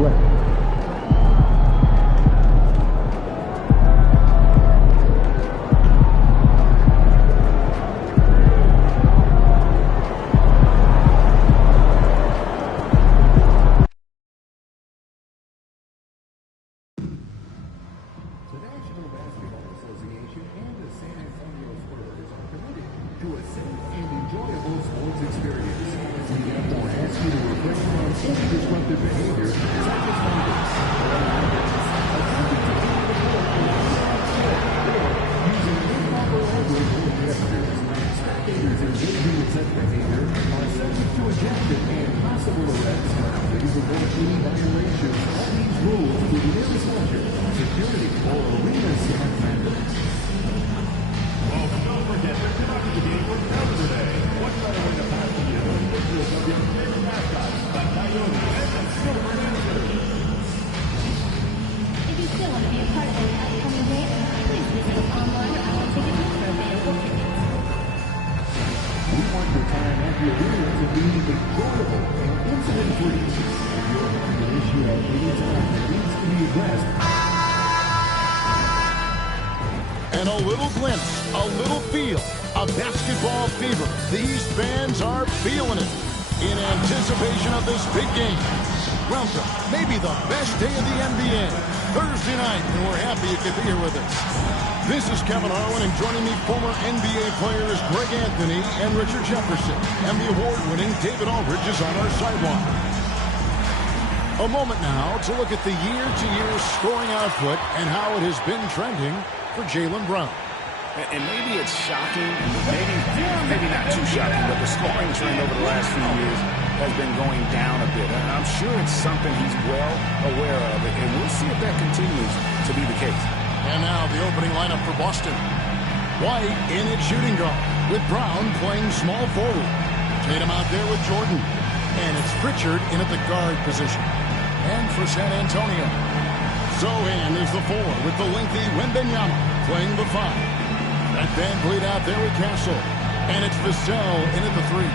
play. And a little glimpse, a little feel of basketball fever. These fans are feeling it in anticipation of this big game. Welcome, maybe the best day of the NBA. Thursday night, and we're happy you could be here with us. This is Kevin Harlan, and joining me, former NBA players Greg Anthony and Richard Jefferson. And the award-winning David Aldridge is on our sideline. A moment now to look at the year-to-year scoring output and how it has been trending for Jaylen Brown. And maybe it's shocking, maybe not too shocking, but the scoring trend over the last few years has been going down a bit. I'm sure it's something he's well aware of, and we'll see if that continues to be the case. And now the opening lineup for Boston. White in at shooting guard, with Brown playing small forward. Tatum out there with Jordan. And it's Pritchard in at the guard position. And for San Antonio, Zohan is the 4 with the lengthy Wembanyama playing the 5. That VanVleet out there with Castle. And it's Vassell in at the 3.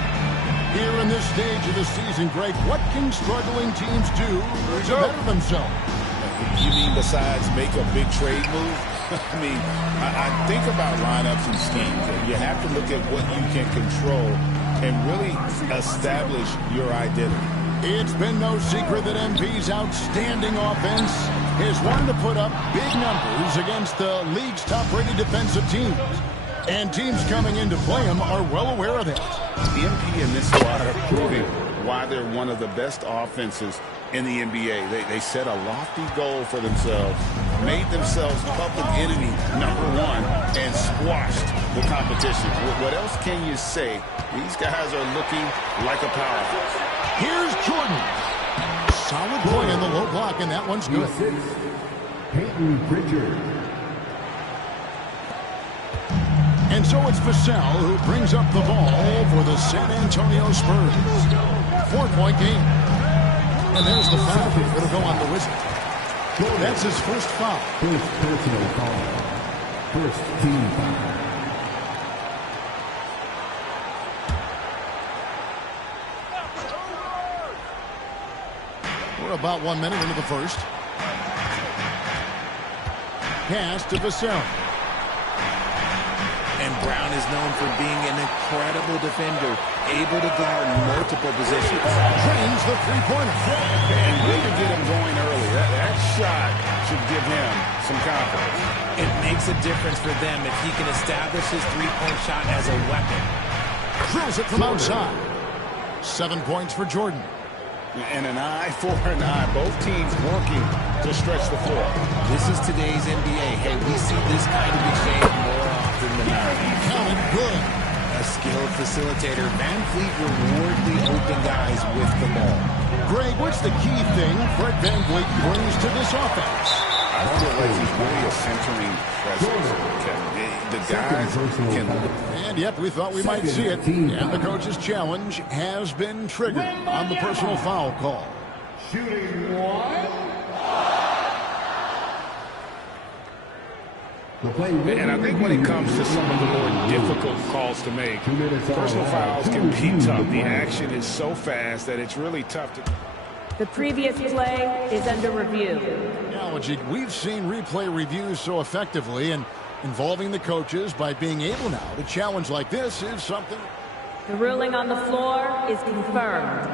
Here in this stage of the season, Greg, what can struggling teams do to better themselves? You mean besides make a big trade move? I mean, I think about lineups and schemes. And you have to look at what you can control and really establish your identity. It's been no secret that MP's outstanding offense is wanting to put up big numbers against the league's top-rated defensive teams. And teams coming in to play him are well aware of that. The MP and this squad are proving why they're one of the best offenses in the NBA. They set a lofty goal for themselves, made themselves public enemy #1, and squashed the competition. What else can you say? These guys are looking like a powerhouse. Here's Jordan. Solid play in the low block, and that one's good. Peyton Pritchard. And so it's Vassell who brings up the ball for the San Antonio Spurs. 4-point game. And there's the foul. It'll go on the Wizard. That's his first foul. First personal foul. First team foul. We're about 1 minute into the first. Pass to Vassell. And Brown is known for being an incredible defender, able to guard multiple positions. Drains the three-pointer. And way to get him going early. That shot should give him some confidence. It makes a difference for them if he can establish his three-point shot as a weapon. Drills it from outside. 7 points for Jordan. And an eye for an eye. Both teams working to stretch the floor. This is today's NBA. Hey, we see this kind of exchange more often than not. Counted good. A skilled facilitator. VanVleet reward the open guys with the ball. Greg, what's the key thing Fred VanVleet brings to this offense? I feel like he's really a centering presence. The guys can... And yep, we thought we might see it. And the coach's challenge has been triggered on the personal foul call. Shooting one. And I think when it comes to some of the more difficult calls to make, personal fouls can be tough. The action is so fast that it's really tough to... The previous play is under review. Analogy, we've seen replay reviews so effectively, and involving the coaches by being able now to challenge like this is something. The ruling on the floor is confirmed.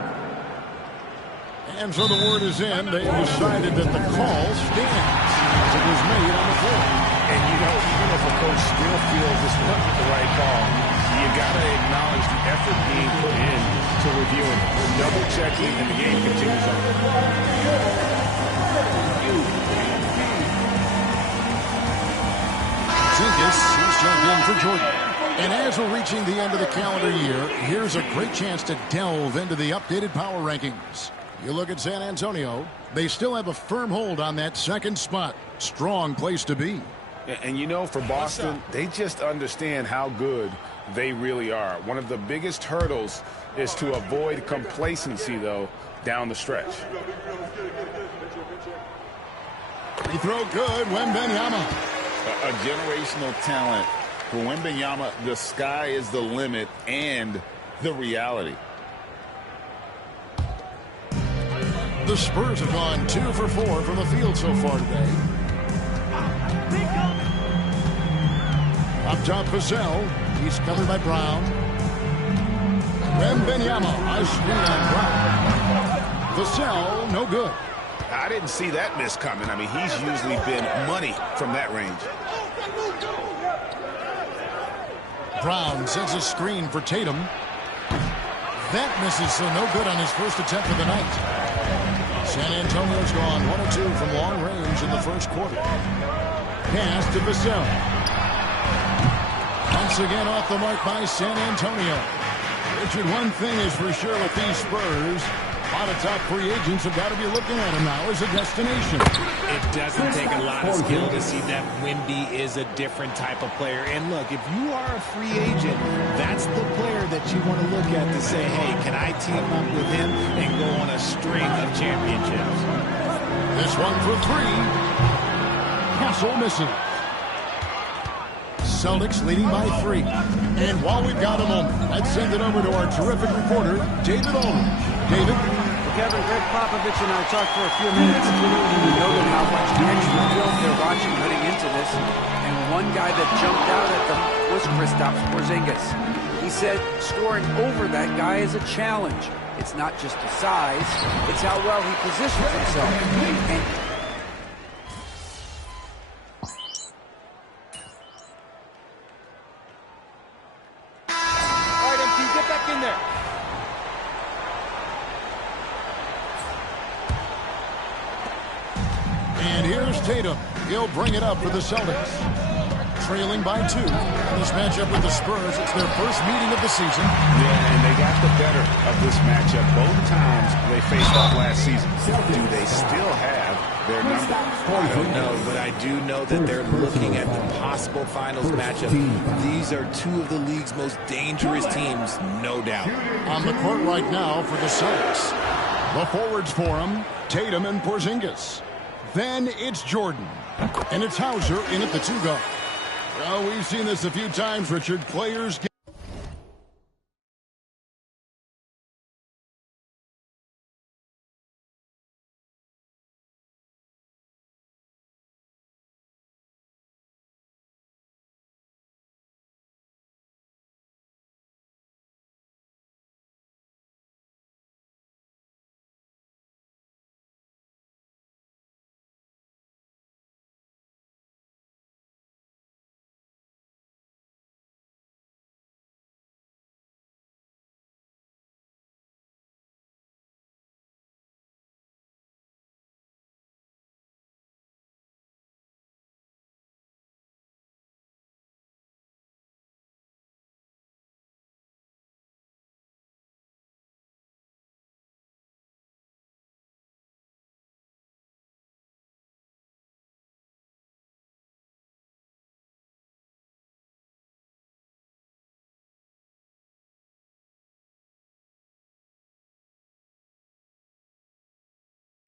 And so the word is in. They decided that the call stands as it was made on the floor. And you know, even if a coach still feels this wasn't the right call, you got to acknowledge the effort being put in to reviewing it. Double checking, and the game continues on. Zinkus is jumped in for Jordan. And as we're reaching the end of the calendar year, here's a great chance to delve into the updated power rankings. You look at San Antonio, they still have a firm hold on that second spot. Strong place to be. And you know, for Boston, they just understand how good they really are. One of the biggest hurdles is to avoid complacency, though, down the stretch. Free throw good, Wembanyama. A generational talent. For Wembanyama, the sky is the limit and the reality. The Spurs have gone 2 for 4 from the field so far today. Up top, Vassell. He's covered by Brown. Wembanyama, a screen on Brown. Vassell, no good. I didn't see that miss coming. I mean, he's usually been money from that range. Brown sends a screen for Tatum. That misses, so no good on his first attempt of the night. San Antonio's gone 1 of 2 from long range in the first quarter. Pass to Vassell. Once again off the mark by San Antonio. Richard, one thing is for sure with these Spurs, a lot of top free agents have got to be looking at them now as a destination. It doesn't take a lot of skill to see that Wemby is a different type of player. And look, if you are a free agent, that's the player that you want to look at to say, hey, can I team up with him and go on a string of championships? This one for 3. Castle misses. Celtics leading by 3. And while we've got a moment, let's send it over to our terrific reporter, David Aldridge. David? Kevin, Greg Popovich and I talked for a few minutes. We noted how much extra film they're watching heading into this. And one guy that jumped out at them was Kristaps Porzingis. He said scoring over that guy is a challenge. It's not just the size, it's how well he positions himself. And And here's Tatum. He'll bring it up for the Celtics. Trailing by 2. In this matchup with the Spurs, it's their first meeting of the season. Yeah, and they got the better of this matchup both times they faced off last season. Do they still have their number? I don't know, but I do know that they're looking at the possible finals matchup. These are 2 of the league's most dangerous teams, no doubt. On the court right now for the Celtics. The forwards for him, Tatum and Porzingis. Then it's Jordan. And it's Hauser in at the 2 guard. Well, we've seen this a few times, Richard. Players get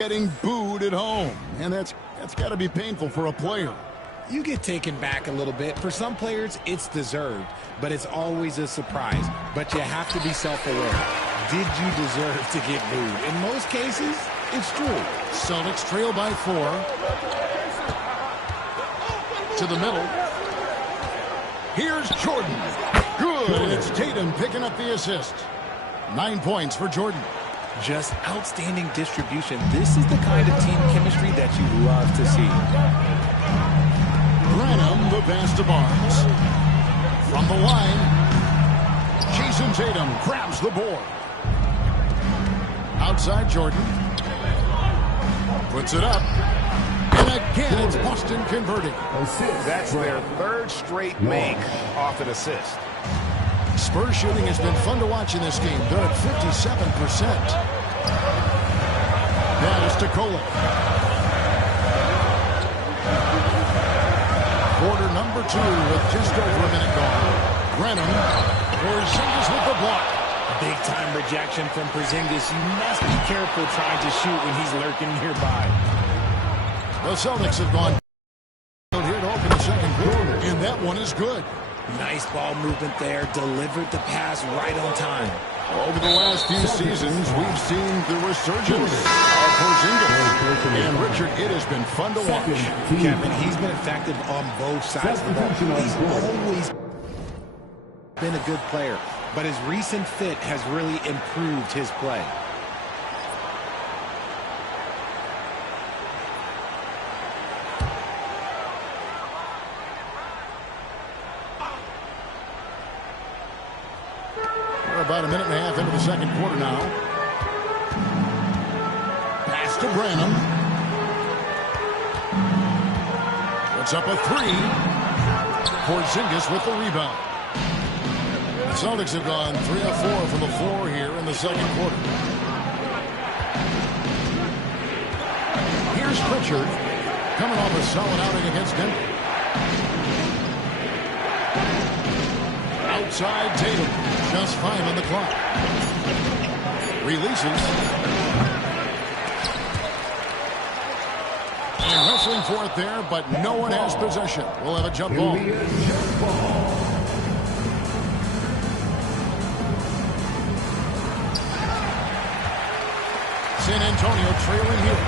getting booed at home. And that's got to be painful for a player. You get taken back a little bit. For some players, it's deserved, but it's always a surprise. But you have to be self-aware. Did you deserve to get booed? In most cases, It's Drew. Celtics trail by 4. To the middle. Here's Jordan. Good. And it's Tatum picking up the assist. 9 points for Jordan. Just outstanding distribution. This is the kind of team chemistry that you love to see. Branham, the pass to Barnes. From the line, Jason Tatum grabs the board. Outside Jordan. Puts it up. And again, it's Boston converting. That's their third straight make off an assist. Spurs shooting has been fun to watch in this game. They're at 57%. Pass to Cole. Quarter number 2 with just over a minute gone. Brenham, Porzingis with the block. Big time rejection from Porzingis. You must be careful trying to shoot when he's lurking nearby. The Celtics have gone here to open the second quarter, and that one is good. Nice ball movement there. Delivered the pass right on time. Over the last few seasons, we've seen the resurgence of Porzingis. And Richard, it has been fun to watch. Kevin, he's been effective on both sides of the ball. He's always been a good player, but his recent fit has really improved his play. About a minute and a half into the second quarter now. Pass to Branham. Puts up a 3. Porzingis with the rebound. The Celtics have gone 3 of 4 from the floor here in the second quarter. Here's Pritchard coming off a solid outing against Denver. Outside Tatum. Just 5 on the clock. Releases. And wrestling for it there, but no one has possession. We'll have a jump ball. San Antonio trailing here.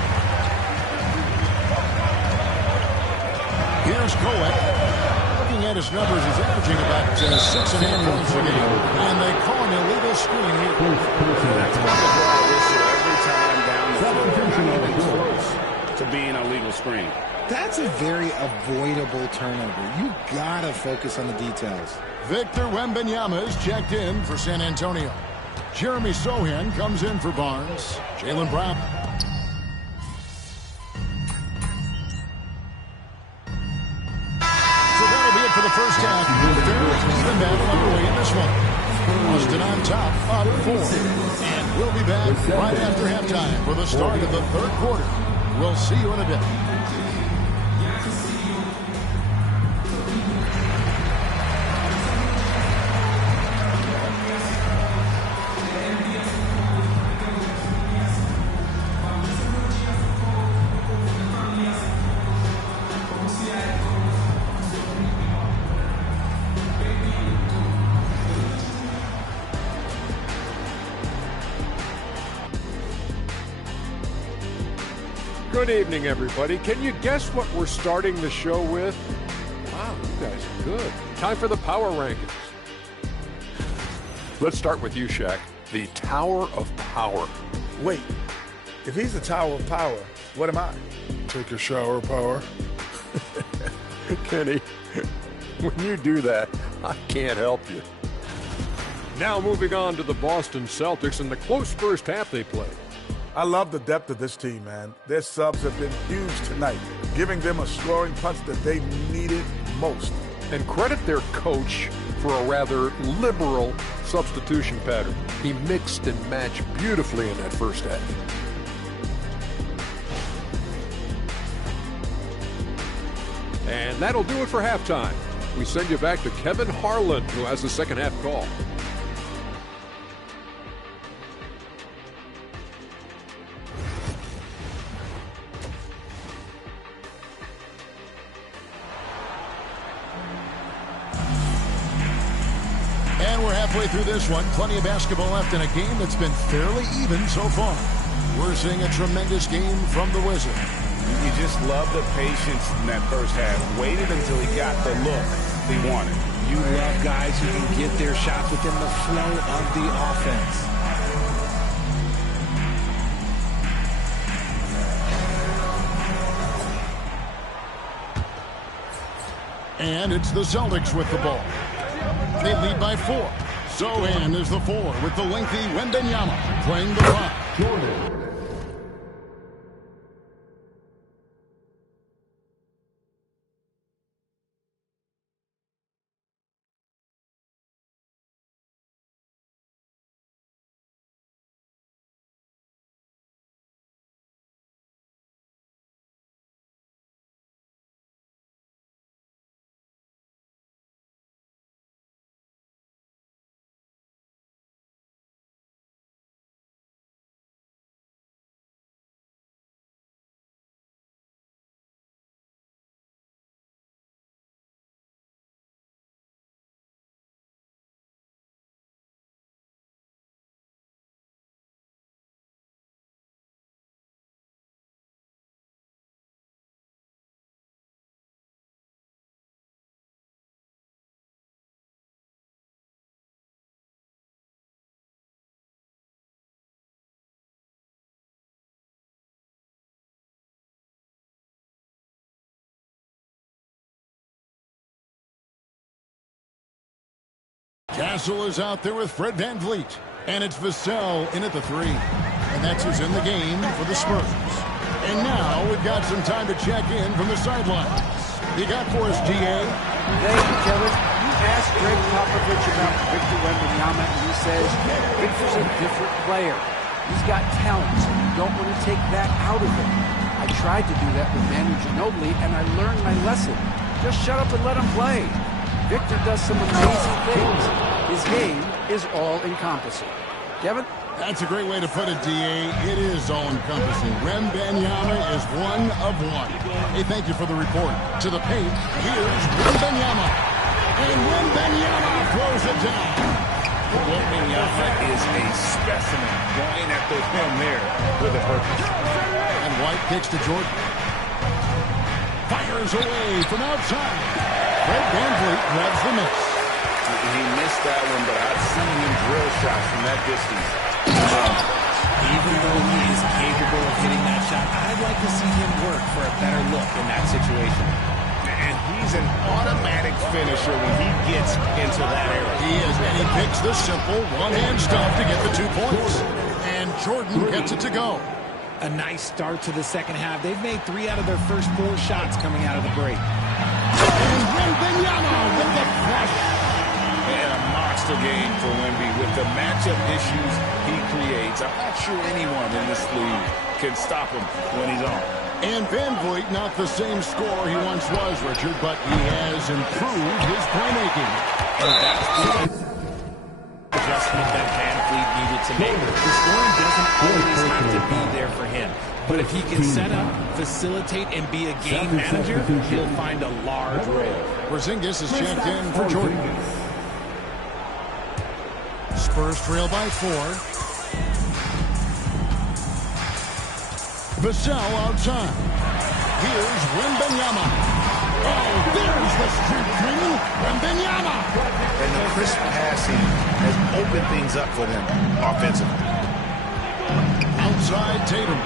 Here's Koek. Looking at his numbers, he's averaging about 6.5 points a game. And they call an illegal screen here. That's going to draw a whistle every time down the floor. Not even close to being a legal screen. That's a very avoidable turnover. You gotta focus on the details. Victor Wembanyama is checked in for San Antonio. Jeremy Sohan comes in for Barnes. Jaylen Brown. For the first half, fairly even battle underway in this one. Boston on top, up 4. And we'll be back right after halftime for the start of the third quarter. We'll see you in a bit. Good evening, everybody. Can you guess what we're starting the show with? Wow, you guys are good. Time for the power rankings. Let's start with you, Shaq. The Tower of Power. Wait, if he's the Tower of Power, what am I? Take a shower, Power. Kenny, when you do that, I can't help you. Now moving on to the Boston Celtics and the close first half they played. I love the depth of this team, man. Their subs have been huge tonight, giving them a scoring punch that they needed most. And credit their coach for a rather liberal substitution pattern. He mixed and matched beautifully in that first half. And that'll do it for halftime. We send you back to Kevin Harlan, who has the second half call. And we're halfway through this one. Plenty of basketball left in a game that's been fairly even so far. We're seeing a tremendous game from the Wizard. You just love the patience in that first half. Waited until he got the look he wanted. You love guys who can get their shots within the flow of the offense. And it's the Celtics with the ball. They lead by 4. Sohan is the 4 with the lengthy Wembanyama playing the 5. Jordan. Castle is out there with Fred VanVleet. And it's Vassell in at the 3. And that's who's in the game for the Spurs. And now we've got some time to check in from the sidelines. You got for us, DA? Thank you, Kevin. You asked Greg Popovich about Victor Wembanyama, and he says Victor's a different player. He's got talent, so you don't want to take that out of him. I tried to do that with Manu Ginobili, and I learned my lesson. Just shut up and let him play. Victor does some amazing things. His game is all-encompassing. Kevin? That's a great way to put it, D.A. It is all-encompassing. Wembanyama is one of one. Hey, thank you for the report. To the paint, here's Wembanyama. And Wembanyama throws it down. Wembanyama is a specimen going at the rim there with a purpose. And White kicks to Jordan. Fires away from outside. Fred VanVleet grabs the miss. He missed that one, but I've seen him drill shots from that distance. Even though he is capable of hitting that shot, I'd like to see him work for a better look in that situation. And he's an automatic finisher when he gets into that area. He is, and he picks the simple one-hand stuff to get the 2 points. And Jordan gets it to go. A nice start to the second half. They've made 3 out of their first 4 shots coming out of the break. And Wembanyama with the flush. And a monster game for Wemby with the matchup issues he creates. I'm not sure anyone in this league can stop him when he's on. And VanVleet, not the same scorer he once was, Richard, but he has improved his playmaking. And that's the adjustment that VanVleet needed to make. The scoring doesn't always have to be there for him. But if he can set up, facilitate, and be a game manager, he'll find a large role. Porzingis is checked in for Jordan. Spurs trail by 4. Vassell outside. Here's Wembanyama. Oh, there's the street king, Wembanyama. And the crisp passing has opened things up for them offensively. Outside Tatum.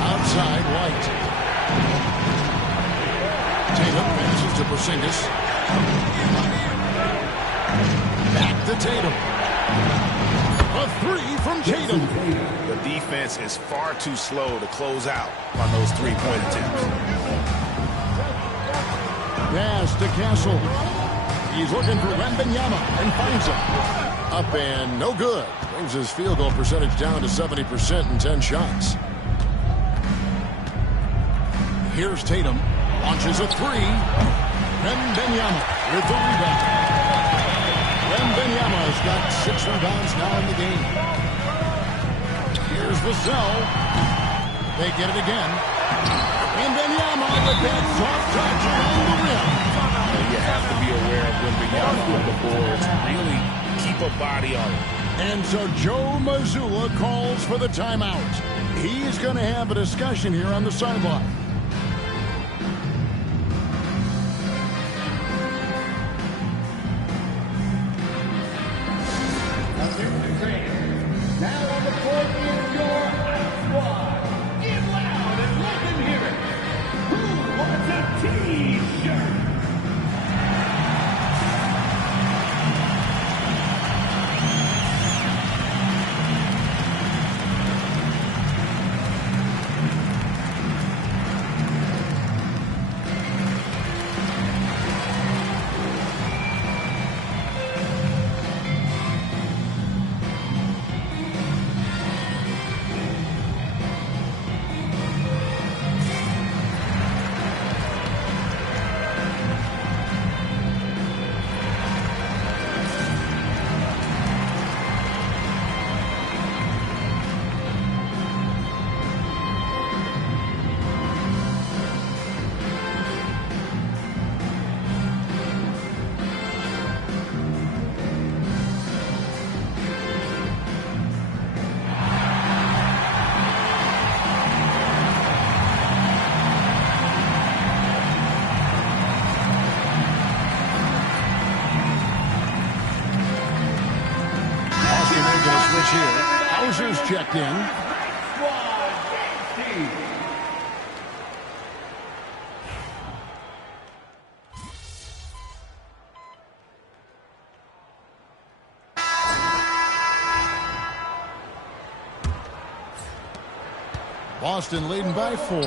Outside White. Tatum passes to Porzingis. Back to Tatum. A 3 from Tatum. The defense is far too slow to close out on those 3-point attempts. Pass to Castle. He's looking for Wembanyama and finds him. Up and no good. Brings his field goal percentage down to 70% in 10 shots. Here's Tatum. Launches a 3. Wembanyama with the rebound. Wembanyama's got 6 rebounds now in the game. Here's Vassell. They get it again. Wembanyama with that soft touch around the rim. You have to be aware of Wembanyama on the boards. Really keep a body on it. And so Joe Mazzulla calls for the timeout. He's going to have a discussion here on the sideline. Now on the court is your squad. Get loud and let them hear it. Who wants a T-shirt? Here. Hauser's checked in. Boston leading by 4.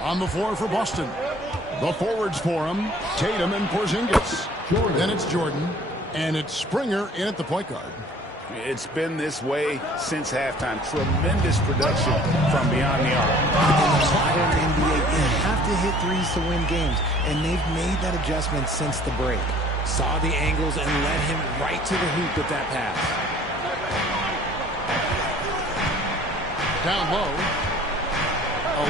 On the floor for Boston. The forwards for him, Tatum and Porzingis. Then it's Jordan, and it's Springer in at the point guard. It's been this way since halftime. Tremendous production from beyond the arc. In the modern NBA, you have to hit threes to win games, and they've made that adjustment since the break. Saw the angles and led him right to the hoop with that pass. Down low.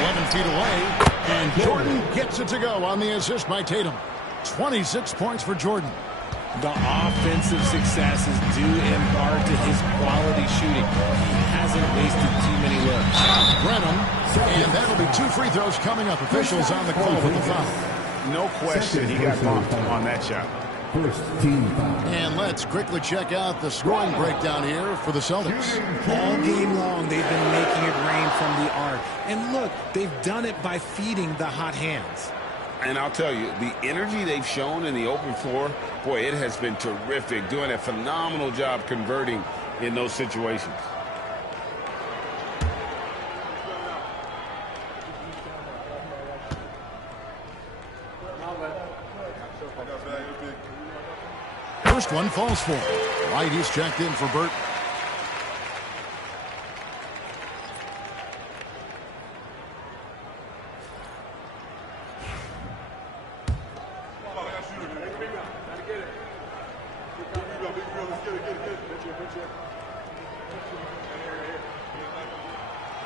11 feet away. And Jordan gets it to go on the assist by Tatum. 26 points for Jordan. The offensive success is due in part to his quality shooting. He hasn't wasted too many looks. Brenham, and that'll be 2 free throws coming up. Officials on the call with the foul. No question he got bumped on that shot. First team foul. And let's quickly check out the scoring breakdown here for the Celtics. All game long, they've been making it rain from the arc. And look, they've done it by feeding the hot hands. And I'll tell you, the energy they've shown in the open floor, boy, it has been terrific. Doing a phenomenal job converting in those situations. First one falls for him. Right, he's checked in for Burt.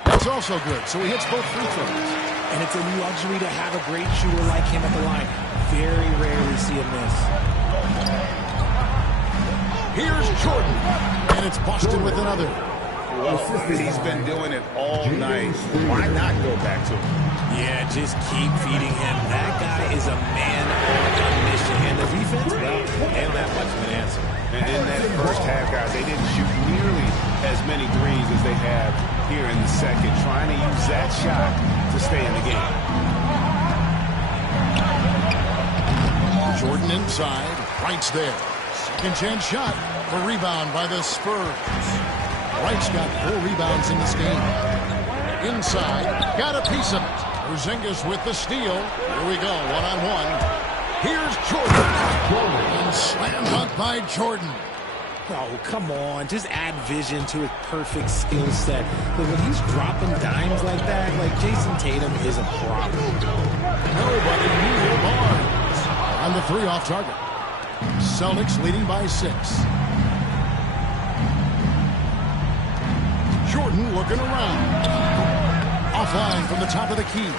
That's also good, so he hits both free throws. And it's a luxury to have a great shooter like him at the line. Very rarely see him miss. Here's Jordan, and it's Boston with another. Well, he's been doing it all night. Why not go back to him? Yeah, just keep feeding him. That guy is a man on a mission. And the defense, well, they don't have much of an answer. And in that first half, guys, they didn't shoot nearly as many threes as they have here in the second, trying to use that shot to stay in the game. Jordan inside, Wright's there. Second chance shot for rebound by the Spurs. Wright's got 4 rebounds in this game. Inside, got a piece of it. Porzingis with the steal. Here we go, one-on-one. Here's Jordan. And slam dunk by Jordan. Oh, come on. Just add vision to his perfect skill set. But when he's dropping dimes like that, like Jason Tatum is a problem. Nobody near Barnes. On the 3 off target. Celtics leading by 6. Jordan looking around. Offline from the top of the key.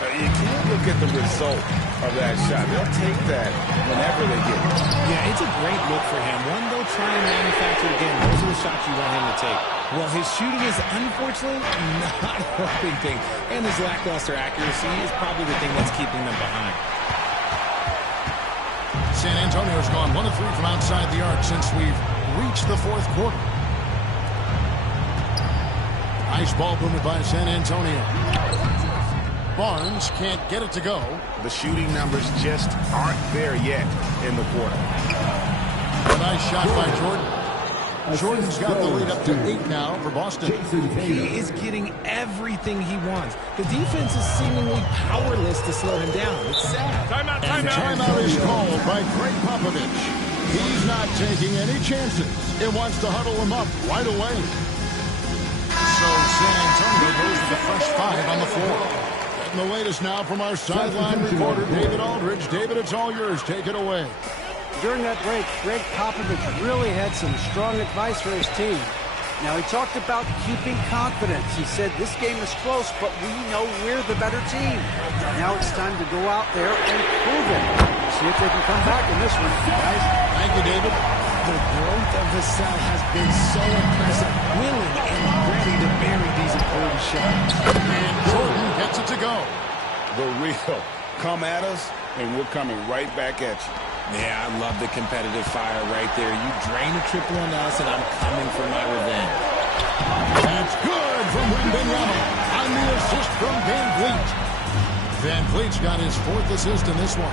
You can't look at the result of that shot. They'll take that whenever they get it. Yeah, it's a great look for him. One they'll try and manufacture again. Those are the shots you want him to take. Well, his shooting is unfortunately not helping things. And his lackluster accuracy is probably the thing that's keeping them behind. San Antonio's gone 1 of 3 from outside the arc since we've reached the fourth quarter. Nice ball movement by San Antonio. Barnes can't get it to go. The shooting numbers just aren't there yet in the quarter. A nice shot by Jordan. Jordan's got the lead up to 8 now for Boston. He is getting everything he wants. The defense is seemingly powerless to slow him down. It's sad. Timeout is called by Greg Popovich. He's not taking any chances. It wants to huddle him up right away. So San Antonio goes with the fresh 5 on the floor. Getting the latest now from our sideline reporter, David Aldridge. David, it's all yours. Take it away. During that break, Greg Popovich really had some strong advice for his team. Now, he talked about keeping confidence. He said this game is close, but we know we're the better team. Now it's time to go out there and prove it. See if they can come back in this one, guys. Thank you, David. The growth of the Cell has been so impressive, willing and ready to bury these important shots. And Jordan gets it to go. The real come at us, and we're coming right back at you. Yeah, I love the competitive fire right there. You drain a triple on us, and I'm coming for my revenge. That's good from Wembanyama on the assist from Van Vliet. Van Vliet's got his 4th assist in this one.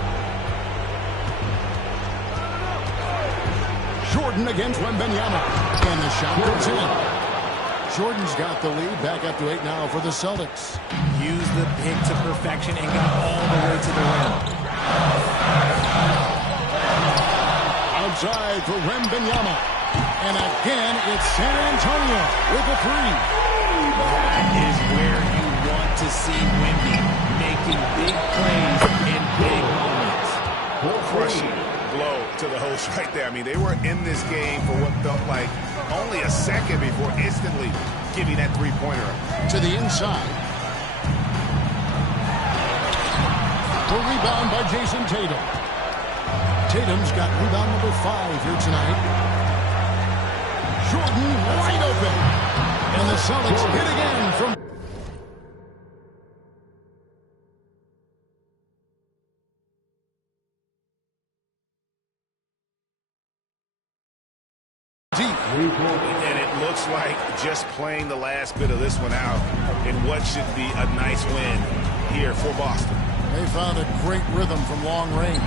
Jordan against Wembanyama, and the shot goes in. Jordan's got the lead, back up to 8 now for the Celtics. Use the pick to perfection and got all the way to the rim. Outside for Wembanyama. And again, it's San Antonio with the 3. That is where you want to see Wemby, making big plays in big moments. Crushing blow to the host right there. I mean, they were in this game for what felt like only a second before instantly giving that three-pointer to the inside. The rebound by Jason Tatum. Tatum's got rebound number 5 here tonight. Jordan wide open. And the Celtics hit again from deep. And it looks like just playing the last bit of this one out in what should be a nice win here for Boston. They found a great rhythm from long range.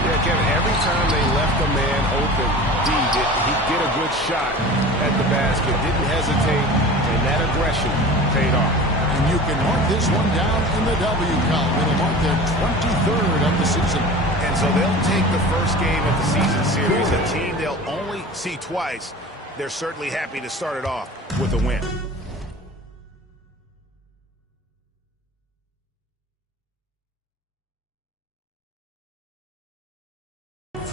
Yeah, Kevin, every time they left a man open deep, he'd get a good shot at the basket. Didn't hesitate, and that aggression paid off. And you can mark this one down in the W column. It'll mark their 23rd of the season. And so they'll take the first game of the season series, a team they'll only see twice. They're certainly happy to start it off with a win.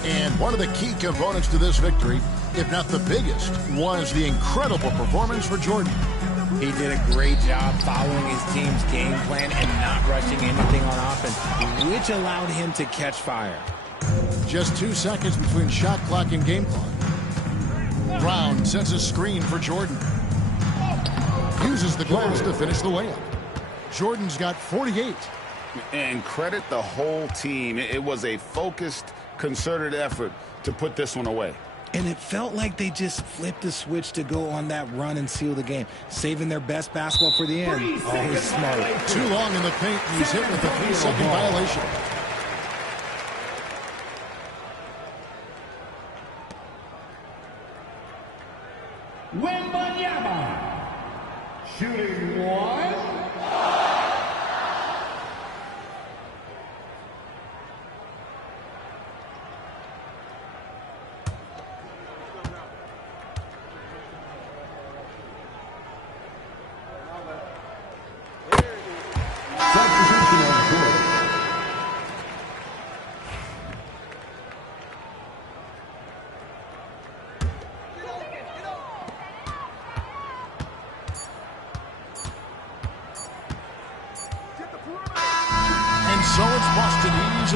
And one of the key components to this victory, if not the biggest, was the incredible performance for Jordan. He did a great job following his team's game plan and not rushing anything on offense, which allowed him to catch fire. Just 2 seconds between shot clock and game clock. Brown sends a screen for Jordan. Uses the glass to finish the layup. Jordan's got 48. And credit the whole team. It was a focused, concerted effort to put this one away. And it felt like they just flipped the switch to go on that run and seal the game, saving their best basketball for the end. Always smart. Too long in the paint, and he's hit with a 3-second violation. Wembanyama, shooting 1.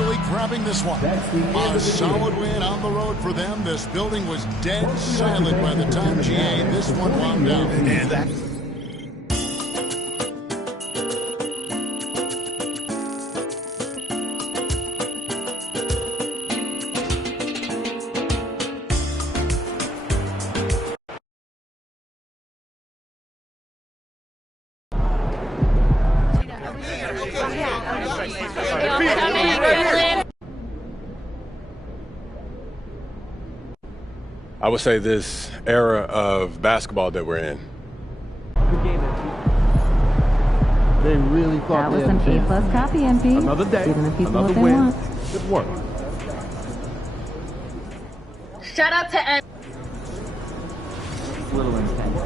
easily grabbing this one. A solid win on the road for them. This building was dead silent by the time GA this one wound down. And that. I would say this era of basketball that we're in. They really thought that was an A+ copy, MP. Another day, giving the people another what they win. want. Good work. Shout out to N. A little intense.